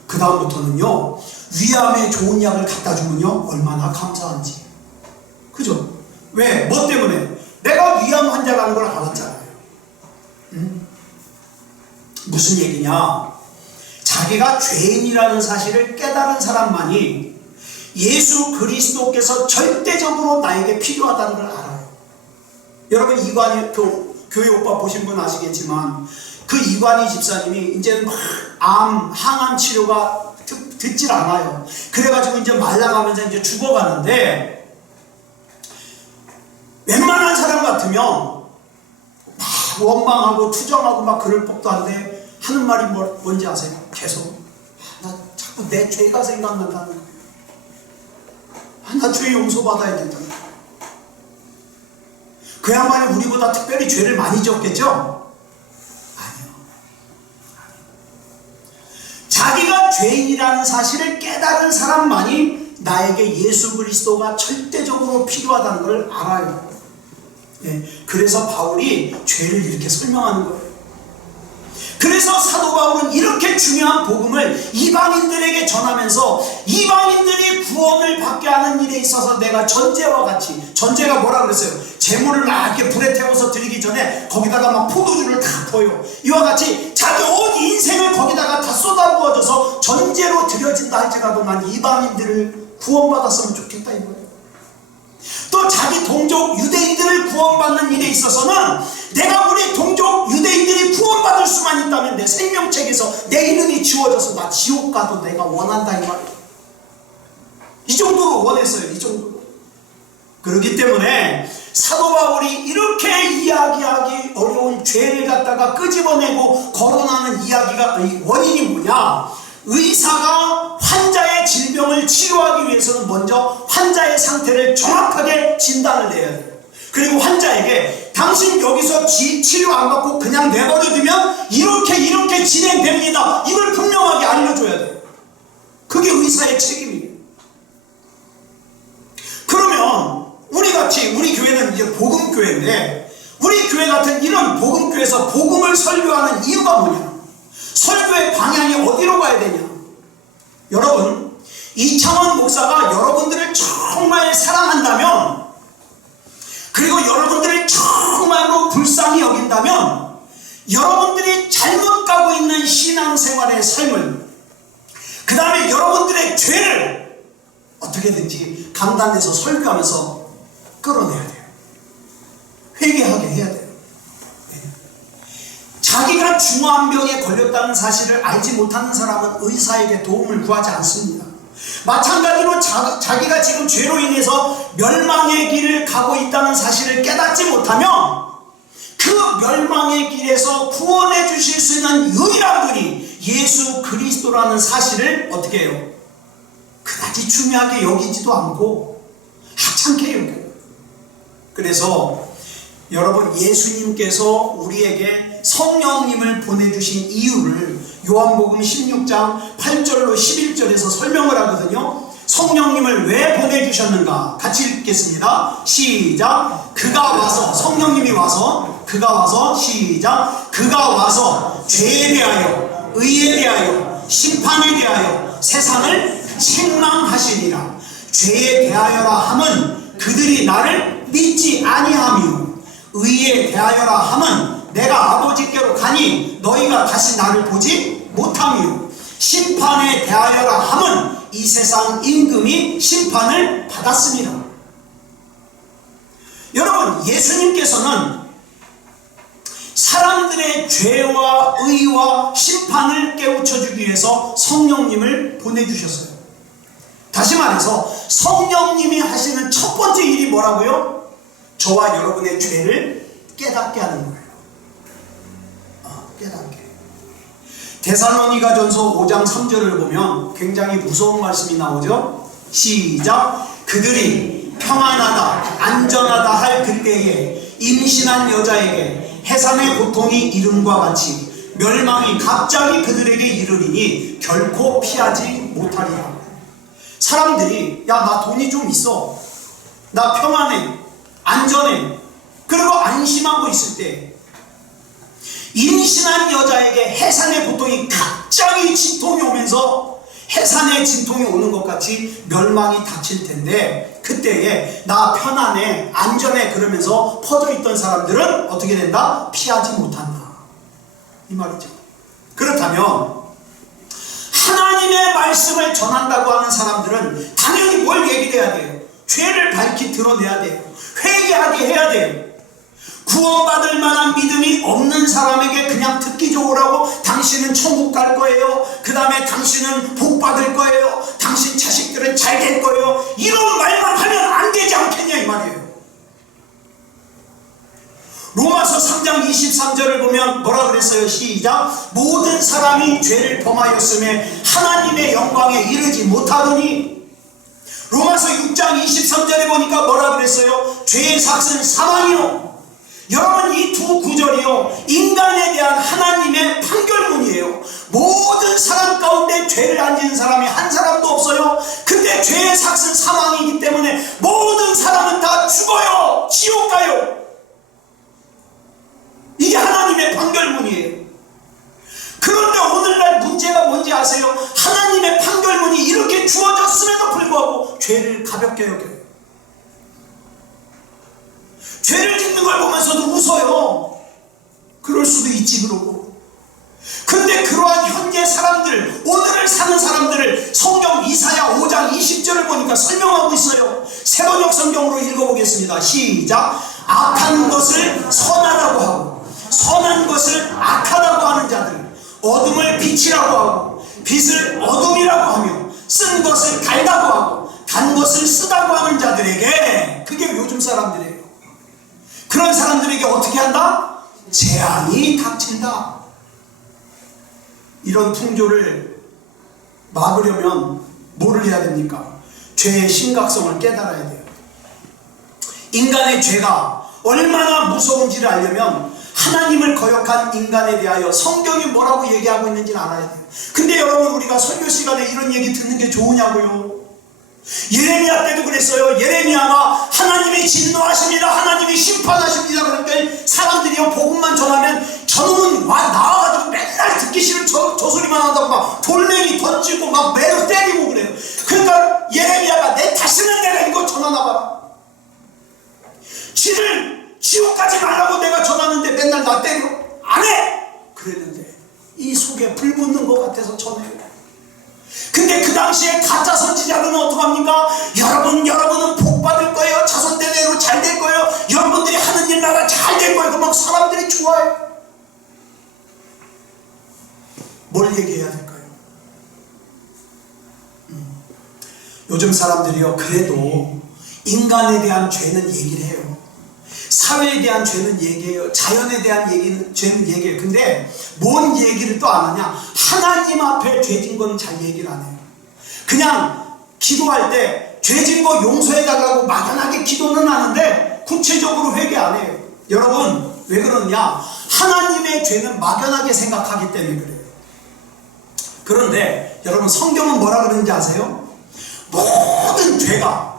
그 다음부터는요 위암에 좋은 약을 갖다 주면요 얼마나 감사한지. 그죠? 왜? 뭐 때문에? 내가 위암 환자라는 걸 알았잖아요. 무슨 얘기냐? 자기가 죄인이라는 사실을 깨달은 사람만이 예수 그리스도께서 절대적으로 나에게 필요하다는 걸 알아요. 여러분 이관희 교회 오빠 보신 분 아시겠지만 그 이관희 집사님이 이제 막 항암 치료가 듣질 않아요. 그래가지고 이제 말라가면서 이제 죽어가는데 웬만한 사람 같으면 막 원망하고 투정하고 막 그럴 법도 한데 하는 말이 뭔지 아세요? 계속 나 자꾸 내 죄가 생각난다는 거예요. 나 죄 용서받아야 된다는 거예요. 그 양반이 우리보다 특별히 죄를 많이 지었겠죠? 아니요. 자기가 죄인이라는 사실을 깨달은 사람만이 나에게 예수 그리스도가 절대적으로 필요하다는 걸 알아요. 그래서 바울이 죄를 이렇게 설명하는 거예요. 그래서 사도 바울은 이렇게 중요한 복음을 이방인들에게 전하면서 이방인들이 구원을 받게 하는 일에 있어서 내가 전제와 같이, 전제가 뭐라 그랬어요? 재물을 이렇게 불에 태워서 드리기 전에 거기다가 막 포도주를 다 부어요. 이와 같이 자기 온 인생을 거기다가 다 쏟아부어져서 전제로 드려진다 할지라도 난 이방인들을 구원받았으면 좋겠다 이거예요. 또 자기 동족 유대인들을 구원받는 일에 있어서는 내가 우리 동족 유대인들이 구원받을 수만 있다면 내 생명책에서 내 이름이 지워져서 나 지옥 가도 내가 원한다 이 말이에요. 이 정도로 원했어요. 이 정도로. 그렇기 때문에 사도 바울이 이렇게 이야기하기 어려운 죄를 갖다가 끄집어내고 거론하는 이야기가 원인이 뭐냐? 의사가 환자의 질병을 치료하기 위해서는 먼저 환자의 상태를 정확하게 진단을 내야 돼요. 그리고 환자에게 당신 여기서 치료 안 받고 그냥 내버려두면 이렇게 진행됩니다. 이걸 분명하게 알려줘야 돼요. 그게 의사의 책임이에요. 그러면 우리 교회는 이제 복음교회인데 우리 교회 같은 이런 복음교회에서 복음을 설교하는 이유가 뭐냐? 설교의 방향이 어디로 가야 되냐? 여러분, 이창원 목사가 여러분들을 정말 사랑한다면 그리고 여러분들을 정말로 불쌍히 여긴다면 여러분들이 잘못 가고 있는 신앙생활의 삶을 그 다음에 여러분들의 죄를 어떻게든지 강단에서 설교하면서 끌어내야 돼요. 회개하게 해야 돼요. 자기가 중환병에 걸렸다는 사실을 알지 못하는 사람은 의사에게 도움을 구하지 않습니다. 마찬가지로 자기가 지금 죄로 인해서 멸망의 길을 가고 있다는 사실을 깨닫지 못하면 그 멸망의 길에서 구원해 주실 수 있는 유일한 분이 예수 그리스도라는 사실을 어떻게 해요? 그다지 중요하게 여기지도 않고 하찮게 여겨요. 그래서 여러분, 예수님께서 우리에게 성령님을 보내주신 이유를 요한복음 16장 8절로 11절에서 설명을 하거든요. 성령님을 왜 보내주셨는가? 같이 읽겠습니다. 시작. 그가 와서, 성령님이 와서, 그가 와서, 시작. 그가 와서 죄에 대하여, 의에 대하여, 심판에 대하여 세상을 책망하시리라. 죄에 대하여라 함은 그들이 나를 믿지 아니하며, 의에 대하여라 함은 내가 아버지께로 가니 너희가 다시 나를 보지 못하며, 심판에 대하여라 함은 이 세상 임금이 심판을 받았습니다. 여러분, 예수님께서는 사람들의 죄와 의와 심판을 깨우쳐주기 위해서 성령님을 보내주셨어요. 다시 말해서 성령님이 하시는 첫 번째 일이 뭐라고요? 저와 여러분의 죄를 깨닫게 하는 거예요. 깨닫게. 데살로니가전서 5장 3절을 보면 굉장히 무서운 말씀이 나오죠. 시작. 그들이 평안하다 안전하다 할 그때에 임신한 여자에게 해산의 고통이 이름과 같이 멸망이 갑자기 그들에게 이르리니 결코 피하지 못하리라. 사람들이 야, 나 돈이 좀 있어, 나 평안해, 안전해, 그리고 안심하고 있을 때 임신한 여자에게 해산의 고통이 갑자기 진통이 오면서 해산의 진통이 오는 것 같이 멸망이 닥칠 텐데, 그때에 나 편안해, 안전해 그러면서 퍼져 있던 사람들은 어떻게 된다? 피하지 못한다, 이 말이죠. 그렇다면 하나님의 말씀을 전한다고 하는 사람들은 당연히 뭘 얘기해야 돼요? 죄를 밝히 드러내야 돼요. 회개하게 해야 돼요. 구원받을 만한 믿음이 없는 사람에게 그냥 듣기 좋으라고 당신은 천국 갈 거예요, 그 다음에 당신은 복 받을 거예요, 당신 자식들은 잘 될 거예요, 이런 말만 하면 안 되지 않겠냐 이 말이에요. 로마서 3장 23절을 보면 뭐라 그랬어요? 시작. 모든 사람이 죄를 범하였음에 하나님의 영광에 이르지 못하더니, 로마서 6장 23절에 보니까 뭐라 그랬어요? 죄의 삭은 사망이요. 여러분, 이 두 구절이요, 인간에 대한 하나님의 판결문이에요. 모든 사람 가운데 죄를 안 지은 사람이 한 사람도 없어요. 근데 죄의 삭은 사망이기 때문에 모든 사람은 다 죽어요, 지옥 가요. 이게 하나님의 판결문이에요. 그런데 오늘날 문제가 뭔지 아세요? 하나님의 판결문이 이렇게 주어졌음에도 불구하고 죄를 가볍게 여겨요. 죄를 짓는 걸 보면서도 웃어요. 그럴 수도 있지 그러고. 근데 그러한 현재 사람들, 오늘을 사는 사람들을 성경 이사야 5장 20절을 보니까 설명하고 있어요. 새번역 성경으로 읽어보겠습니다. 시작. 악한 것을 선하다고 하고 선한 것을 악하다고 하는 자들, 어둠을 빛이라고 하고 빛을 어둠이라고 하며 쓴 것을 달다고 하고 단 것을 쓰다고 하는 자들에게, 그게 요즘 사람들이에요. 그런 사람들에게 어떻게 한다? 재앙이 닥친다. 이런 풍조를 막으려면 뭐를 해야 됩니까? 죄의 심각성을 깨달아야 돼요. 인간의 죄가 얼마나 무서운지를 알려면 하나님을 거역한 인간에 대하여 성경이 뭐라고 얘기하고 있는지를 알아야 돼요. 근데 여러분, 우리가 설교 시간에 이런 얘기 듣는 게 좋으냐고요? 예레미야 때도 그랬어요. 예레미야가 하나님이 진노하십니다, 하나님이 심판하십니다 그러니까 사람들이 복음만 전하면 저놈은 나와가지고 맨날 듣기 싫은 저 소리만 한다고 막 돌멩이 던지고 막 매로 때리고 그래요. 그러니까 예레미야가 내 다시는 내가 이거 전하나 봐라, 지를 지옥 가지 말라고 내가 전하는데 맨날 나 때려? 안 해! 그랬는데 이 속에 불 붙는 것 같아서 전해요. 근데 그 당시에 가짜 선지자들은 어떡합니까? 여러분은 복 받을 거예요, 자손대대로 잘 될 거예요, 여러분들이 하는 일 나라 잘 될 거예요. 그럼 사람들이 좋아요. 뭘 얘기해야 될까요? 요즘 사람들이요, 그래도 인간에 대한 죄는 얘기를 해요. 사회에 대한 죄는 얘기해요. 자연에 대한 죄는 얘기해요. 근데 뭔 얘기를 또 안 하냐? 하나님 앞에 죄진 건 잘 얘기를 안 해요. 그냥 기도할 때 죄진 거 용서해달라고 막연하게 기도는 하는데 구체적으로 회개 안 해요. 여러분 왜 그러냐? 하나님의 죄는 막연하게 생각하기 때문에 그래요. 그런데 여러분 성경은 뭐라 그러는지 아세요? 모든 죄가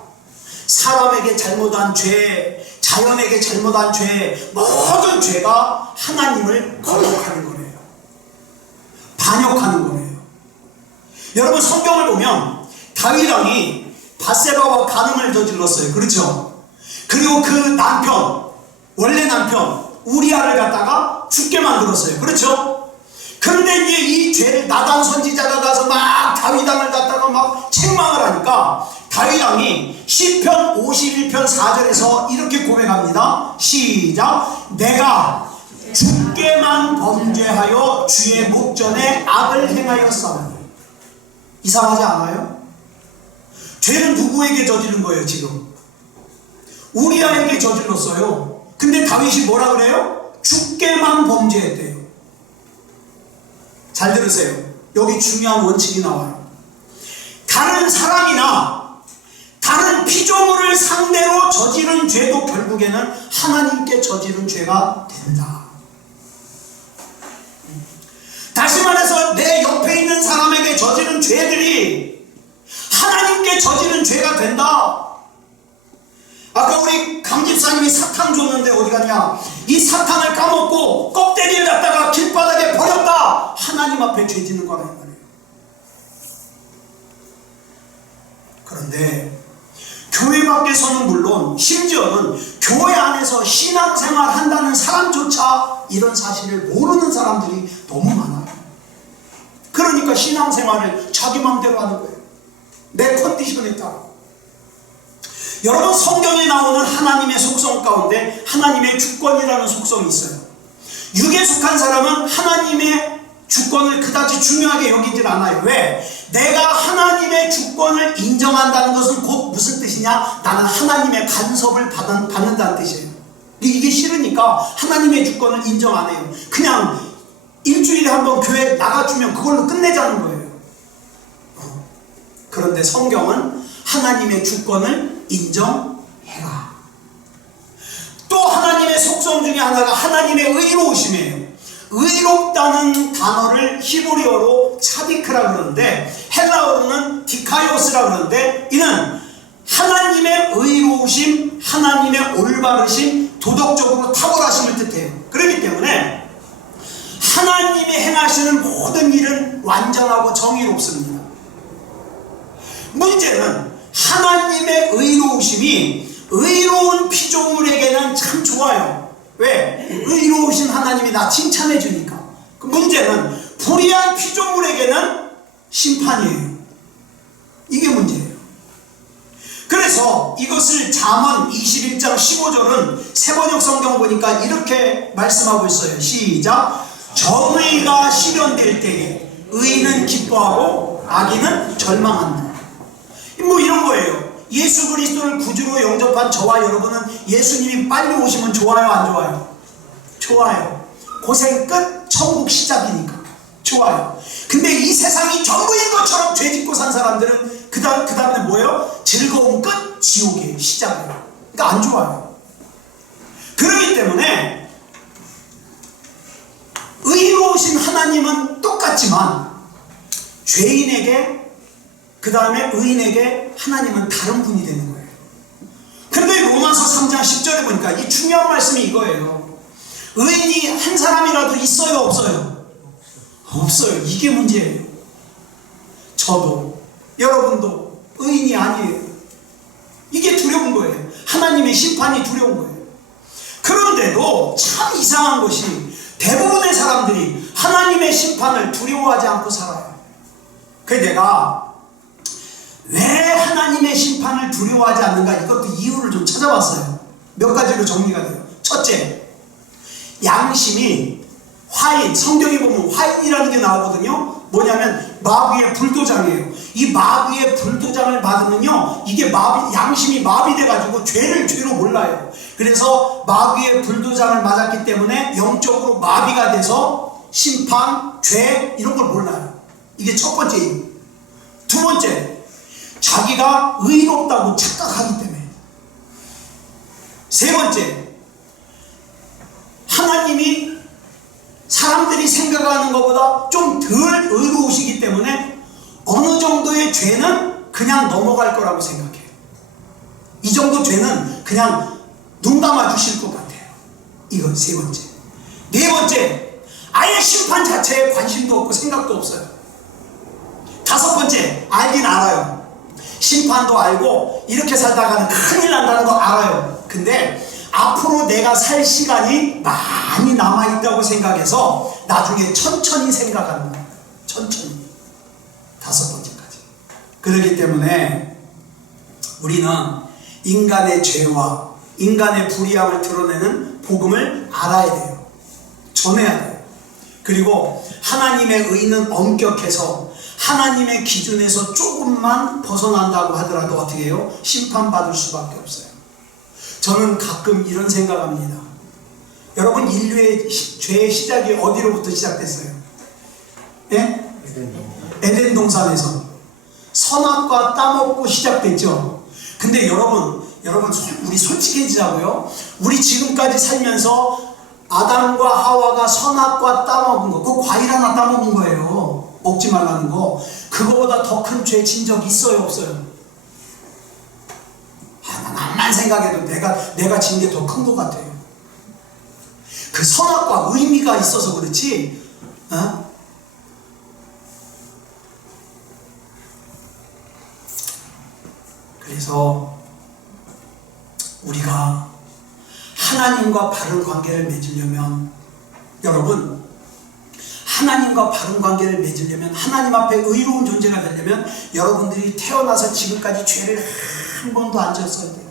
사람에게 잘못한 죄, 자연에게 잘못한 죄, 모든 죄가 하나님을 거역하는 거예요. 반역하는 거예요. 여러분 성경을 보면 다윗 왕이 밧세바와 간음을 저질렀어요. 그렇죠? 그리고 그 남편, 원래 남편 우리아를 갖다가 죽게 만들었어요. 그렇죠? 그런데 이제 이 죄를 나단 선지자가 가서 막 다윗 왕을 갖다가 막 책망을 하니까 다윗 왕이 시편 51편 4절에서 이렇게 고백합니다. 시작. 내가 주께만 범죄하여 주의 목전에 악을 행하였사오니. 이상하지 않아요? 죄는 누구에게 저지른 거예요 지금? 우리아에게 저질렀어요. 근데 다윗이 뭐라 그래요? 주께만 범죄했대요. 잘 들으세요. 여기 중요한 원칙이 나와요. 다른 사람이나 다른 피조물을 상대로 저지른 죄도 결국에는 하나님께 저지른 죄가 된다. 다시 말해서 내 옆에 있는 사람에게 저지른 죄들이 하나님께 저지른 죄가 된다. 아까 우리 강집사님이 사탕 줬는데 어디 갔냐? 이 사탕을 까먹고 껍데기를 갖다가 길바닥에 버렸다. 하나님 앞에 죄 짓는 거라 말이에요. 그런데 교회 밖에서는 물론 심지어는 교회 안에서 신앙생활 한다는 사람조차 이런 사실을 모르는 사람들이 너무 많아요. 그러니까 신앙생활을 자기 마음대로 하는 거예요. 내 컨디션에 따라. 여러분 성경에 나오는 하나님의 속성 가운데 하나님의 주권이라는 속성이 있어요. 육에 속한 사람은 하나님의 주권을 그다지 중요하게 여기질 않아요. 왜? 내가 하나님의 주권을 인정한다는 것은 곧 무슨 뜻이냐? 나는 하나님의 간섭을 받는다는 뜻이에요. 이게 싫으니까 하나님의 주권을 인정 안 해요. 그냥 일주일에 한번 교회 나가주면 그걸로 끝내자는 거예요. 그런데 성경은 하나님의 주권을 인정해라. 또 하나님의 속성 중에 하나가 하나님의 의로우심이에요. 의롭다는 단어를 히브리어로 차디크라 그러는데 헬라어로는 디카이오스라 그러는데 이는 하나님의 의로우심, 하나님의 올바르심, 도덕적으로 탁월하심을 뜻해요. 그렇기 때문에 하나님이 행하시는 모든 일은 완전하고 정의롭습니다. 문제는 하나님의 의로우심이 의로운 피조물에게는 참 좋아요. 왜? 의로우신 하나님이 나 칭찬해 주니까. 그 문제는 불의한 피조물에게는 심판이에요. 이게 문제예요. 그래서 이것을 잠언 21장 15절은 세번역 성경 보니까 이렇게 말씀하고 있어요. 시작. 정의가 실현될 때에 의인은 기뻐하고 악인은 절망한다. 뭐 이런 거예요. 예수 그리스도를 구주로 영접한 저와 여러분은 예수님이 빨리 오시면 좋아요, 안 좋아요? 좋아요. 고생 끝, 천국 시작이니까 좋아요. 근데 이 세상이 전부인 것처럼 죄 짓고 산 사람들은 그 다음에 뭐예요? 즐거운 끝, 지옥의 시작이에요. 그러니까 안 좋아요. 그렇기 때문에 의로우신 하나님은 똑같지만 죄인에게 그 다음에 의인에게 하나님은 다른 분이 되는 거예요. 그런데 로마서 3장 10절에 보니까 이 중요한 말씀이 이거예요. 의인이 한 사람이라도 있어요, 없어요? 없어요. 이게 문제예요. 저도 여러분도 의인이 아니에요. 이게 두려운 거예요. 하나님의 심판이 두려운 거예요. 그런데도 참 이상한 것이 대부분의 사람들이 하나님의 심판을 두려워하지 않고 살아요. 그래서 내가 왜 하나님의 심판을 두려워하지 않는가, 이것도 이유를 좀 찾아봤어요. 몇 가지로 정리가 돼요. 첫째, 양심이 화인, 성경에 보면 화인이라는 게 나오거든요. 뭐냐면 마귀의 불도장이에요. 이 마귀의 불도장을 받으면요, 이게 양심이 마비돼가지고 죄를 죄로 몰라요. 그래서 마귀의 불도장을 맞았기 때문에 영적으로 마비가 돼서 심판, 죄 이런 걸 몰라요. 이게 첫 번째 이유. 두 번째, 자기가 의롭다고 착각하기 때문에. 세 번째, 하나님이 사람들이 생각하는 것보다 좀 덜 의로우시기 때문에 어느 정도의 죄는 그냥 넘어갈 거라고 생각해요. 이 정도 죄는 그냥 눈 감아 주실 것 같아요. 이건 세 번째. 네 번째, 아예 심판 자체에 관심도 없고 생각도 없어요. 다섯 번째, 알긴 알아요. 심판도 알고 이렇게 살다가는 큰일 난다는 거 알아요. 근데 앞으로 내가 살 시간이 많이 남아있다고 생각해서 나중에 천천히 생각하는 거예요. 천천히. 다섯 번째까지. 그렇기 때문에 우리는 인간의 죄와 인간의 불의함을 드러내는 복음을 알아야 돼요. 전해야 돼요. 그리고 하나님의 의는 엄격해서 하나님의 기준에서 조금만 벗어난다고 하더라도 어떻게 해요? 심판받을 수밖에 없어요. 저는 가끔 이런 생각합니다. 여러분, 인류의 죄의 시작이 어디로부터 시작됐어요? 예? 에덴 동산에서 선악과 따먹고 시작됐죠. 근데 여러분 우리 솔직해지자고요. 우리 지금까지 살면서 아담과 하와가 선악과 따먹은 거, 그 과일 하나 따먹은 거예요. 먹지 말라는 거. 그거보다 더 큰 죄 진 적 있어요, 없어요? 난 암만 생각해도 내가 진 게 더 큰 것 같아요. 그 선악과 의미가 있어서 그렇지. 그래서 우리가 하나님과 바른 관계를 맺으려면, 여러분, 하나님과 바른 관계를 맺으려면, 하나님 앞에 의로운 존재가 되려면 여러분들이 태어나서 지금까지 죄를 한 번도 안 졌어야 돼요.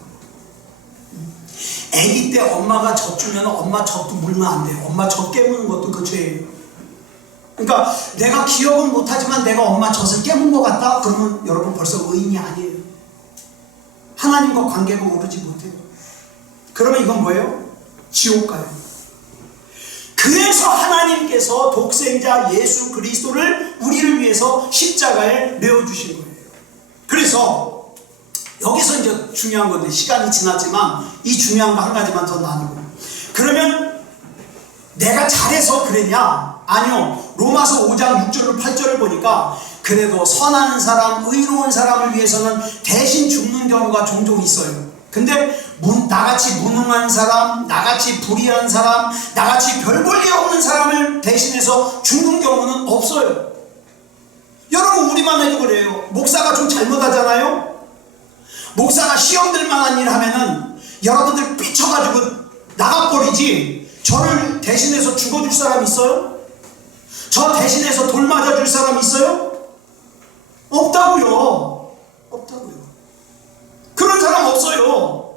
아기 때 엄마가 젖 주면 엄마 젖도 물면 안 돼요. 엄마 젖 깨무는 것도 그 죄예요. 그러니까 내가 기억은 못하지만 내가 엄마 젖을 깨문 것 같다? 그러면 여러분 벌써 의인이 아니에요. 하나님과 관계가 오르지 못해요. 그러면 이건 뭐예요? 지옥 가요. 그래서 하나님께서 독생자 예수 그리스도를 우리를 위해서 십자가에 내어주신 거예요. 그래서 여기서 이제 중요한 건데, 시간이 지났지만 이 중요한 거 한 가지만 더 나누고. 그러면 내가 잘해서 그랬냐? 아니요. 로마서 5장 6절로 8절을 보니까 그래도 선한 사람, 의로운 사람을 위해서는 대신 죽는 경우가 종종 있어요. 근데 나같이 무능한 사람, 나같이 불의한 사람, 나같이 별 볼 일 없는 사람을 대신해서 죽는 경우는 없어요. 여러분, 우리만 해도 그래요. 목사가 좀 잘못하잖아요. 목사가 시험 들 만한 일 하면은 여러분들 삐쳐가지고 나가버리지, 저를 대신해서 죽어줄 사람 있어요? 저 대신해서 돌 맞아줄 사람 있어요? 없다고요. 없다고요. 그런 사람 없어요.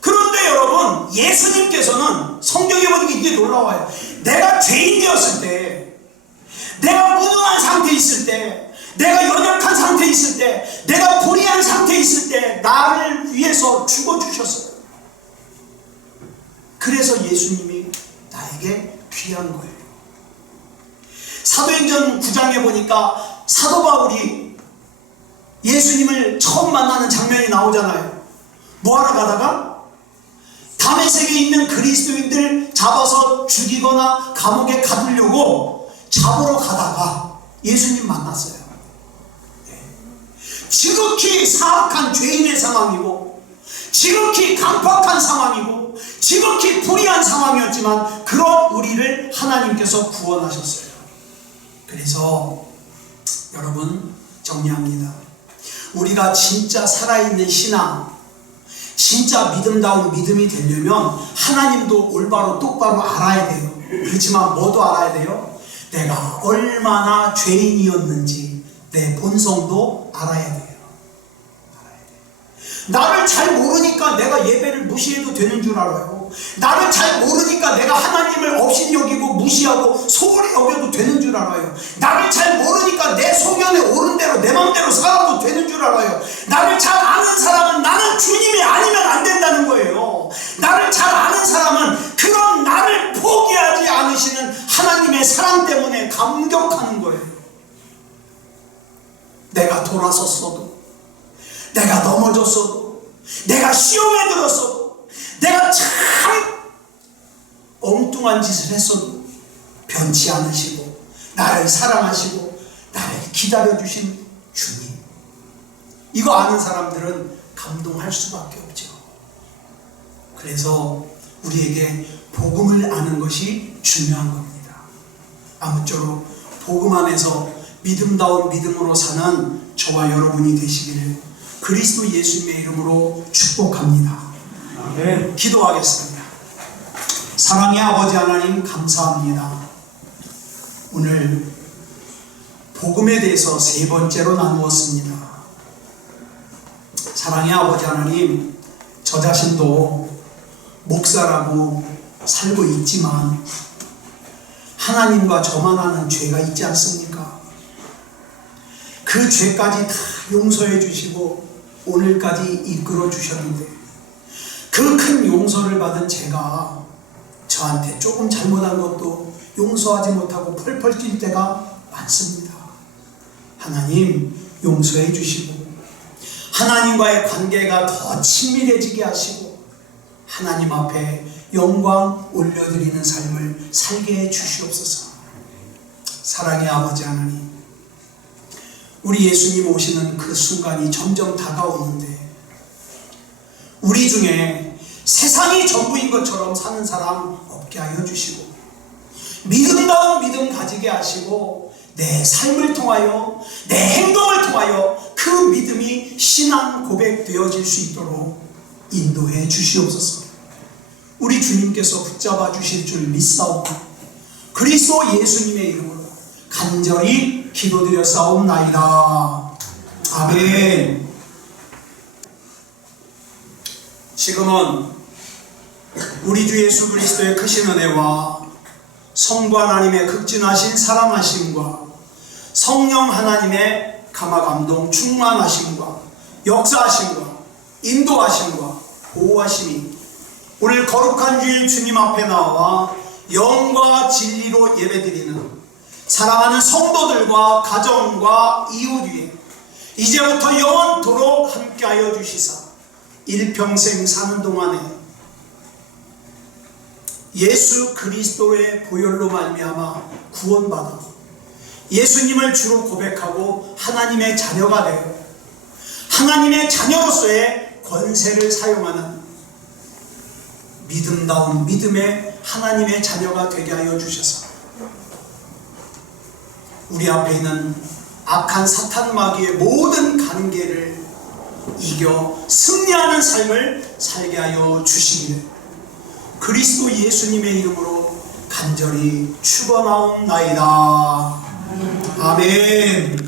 그런데 여러분, 예수님께서는 성경에 보니까 이게 놀라워요. 내가 죄인 되었을 때, 내가 무능한 상태에 있을 때, 내가 연약한 상태에 있을 때, 내가 불의한 상태에 있을 때 나를 위해서 죽어주셨어요. 그래서 예수님이 나에게 귀한 거예요. 사도행전 9장에 보니까 사도 바울이 예수님을 처음 만나는 장면이 나오잖아요. 뭐하러 가다가 다메섹에 있는 그리스도인들 잡아서 죽이거나 감옥에 가두려고 잡으러 가다가 예수님 만났어요. 지극히 사악한 죄인의 상황이고, 지극히 강팍한 상황이고, 지극히 불의한 상황이었지만 그런 우리를 하나님께서 구원하셨어요. 그래서 여러분, 정리합니다. 우리가 진짜 살아있는 신앙, 진짜 믿음다운 믿음이 되려면 하나님도 올바로 똑바로 알아야 돼요. 그렇지만 뭐도 알아야 돼요? 내가 얼마나 죄인이었는지 내 본성도 알아야 돼요. 나를 잘 모르니까 내가 예배를 무시해도 되는 줄 알아요. 나를 잘 모르니까 내가 하나님을 업신여기고 무시하고 소홀히 여겨도 되는 줄 알아요. 나를 잘 모르니까 내 소견에 오른 대로 내 마음대로 살아도 되는 줄 알아요. 나를 잘 아는 사람은 나는 주님이 아니면 안 된다는 거예요. 나를 잘 아는 사람은 그런 나를 포기하지 않으시는 하나님의 사랑 때문에 감격하는 거예요. 내가 돌아섰어도, 내가 넘어졌어도, 내가 시험에 들었어도, 내가 참 엉뚱한 짓을 했어도 변치 않으시고 나를 사랑하시고 나를 기다려주신 주님, 이거 아는 사람들은 감동할 수밖에 없죠. 그래서 우리에게 복음을 아는 것이 중요한 겁니다. 아무쪼록 복음 안에서 믿음다운 믿음으로 사는 저와 여러분이 되시기를 그리스도 예수님의 이름으로 축복합니다. 아멘. 기도하겠습니다. 사랑의 아버지 하나님, 감사합니다. 오늘 복음에 대해서 세 번째로 나누었습니다. 사랑의 아버지 하나님, 저 자신도 목사라고 살고 있지만 하나님과 저만 아는 죄가 있지 않습니까? 그 죄까지 다 용서해 주시고 오늘까지 이끌어 주셨는데 그 큰 용서를 받은 제가 저한테 조금 잘못한 것도 용서하지 못하고 펄펄 뛸 때가 많습니다. 하나님, 용서해 주시고 하나님과의 관계가 더 친밀해지게 하시고 하나님 앞에 영광 올려드리는 삶을 살게 해 주시옵소서. 사랑의 아버지 하나님, 우리 예수님 오시는 그 순간이 점점 다가오는데 우리 중에 세상이 전부인 것처럼 사는 사람 없게 하여 주시고 믿음다운 믿음 가지게 하시고 내 삶을 통하여 내 행동을 통하여 그 믿음이 신앙 고백되어질 수 있도록 인도해 주시옵소서. 우리 주님께서 붙잡아 주실 줄 믿사옵고 그리스도 예수님의 이름으로 간절히 기도드려 싸움나이다. 아멘. 지금은 우리 주 예수 그리스도의 크신 은혜와 성부 하나님의 극진하신 사랑하심과 성령 하나님의 감화감동 충만하심과 역사하심과 인도하심과 보호하심이 오늘 거룩한 주일 주님 앞에 나와 영과 진리로 예배드리는 사랑하는 성도들과 가정과 이웃 위에 이제부터 영원토록 함께하여 주시사 일평생 사는 동안에 예수 그리스도의 보혈로 말미암아 구원받아 예수님을 주로 고백하고 하나님의 자녀가 되고 하나님의 자녀로서의 권세를 사용하는 믿음다운 믿음의 하나님의 자녀가 되게 하여 주셔서 우리 앞에 있는 악한 사탄 마귀의 모든 관계를 이겨 승리하는 삶을 살게 하여 주시기를 그리스도 예수님의 이름으로 간절히 축원하옵나이다. 아멘.